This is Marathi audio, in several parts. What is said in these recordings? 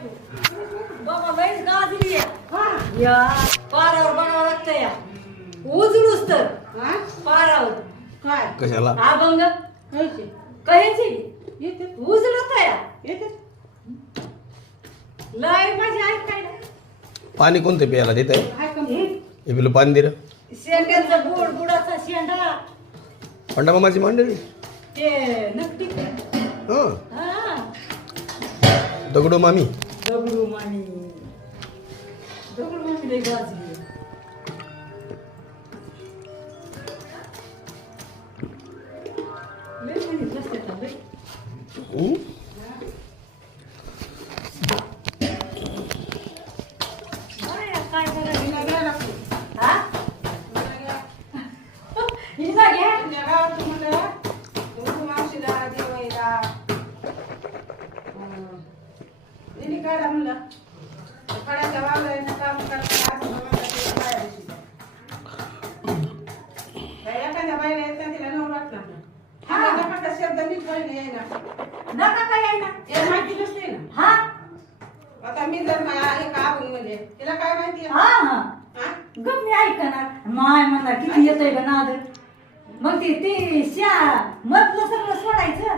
बाबा लईच गाजली आहे. या पारावर बनावं लागतं या उजळूस तर पारावर काय कशाला अभंग खायचे कह्याची येते उजळत या येते लय माझी आई काय पाणी कोणतं प्यायला तिथे हाय कमी हे पिलं पाणी दिलं शेंड्याचा गोड गुडाचा शेंडा पंडा मामाची मांडली ते नक्की हं हा दगडो मामी दगडू मामी लय गाजली लय म्हणत असते का लय हं? बाया, काय करायचं हिला घ्या लागतो हा हिला घ्या हिला घ्या या गावात म्हणलं तुमच्या मावशीला देवाईला हिने काढा म्हणलं कडाच्या वावरायचं काम करताना असं म्हणलं ते बाया दिसली. काय एखाद्या बाईला येत नाही तिला नवं वाटणार नाही. हा. तिला नका शब्द नीट कळले येईना. नका काय आहे ना हे माहिती नसते ना. हा आता मी जर एक आबून म्हणजे तिला काय माहिती आहे? हा हा हा? गप्प ऐकणार माय म्हणा किती येतोय का नाद मग ती श्या मधलं सगळं सोडायचं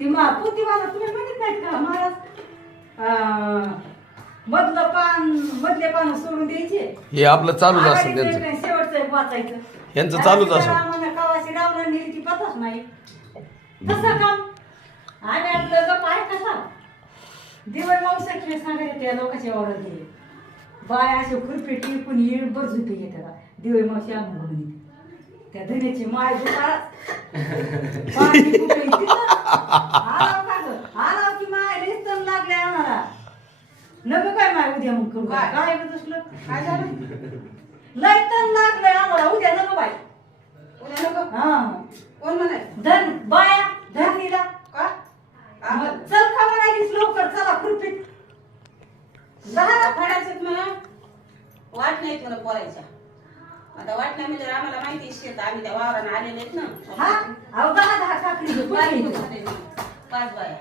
ती पुती मला तुम्ही म्हणत नाहीत का महाराज मधले पान सोडून द्यायचे हे आपलं चालूच असतं आघाडीचं त्यांचं एक शेवटचं वाचायचं यांचं चालूच असतं आम्हाला कावाशी रावला नेली ती पताच नाही तसं काम आम्ही आपलं गप आहे कसा दिवळ मावसाची सांगायचं त्या लोकांच्या ऑर्डर केली बाय असे खुरपे टिपून येईल बरं झुपे घेते का दिवळ मावशी आणून घालून येते त्या धन्याची माय आला की माय रेस्तन लागले आम्हाला नको काय माय उद्या मग करू काय? काय बसलं काय झालं? लय तण लागलंय आम्हाला उद्या नको बाय उद्या नको? हा कोण म्हणायचं? धन बाया धरणीला का? आ, चल का म्हणालीस लवकर चला खुरपीत दहा फडायचं म्हणा वाट नाही तुला पोरायच्या आता वाट नाही म्हणजे आम्हाला माहिती शेत आम्ही त्या वावरानं आलेले आहेत हा ना अहो 10 काकडी पाच बाया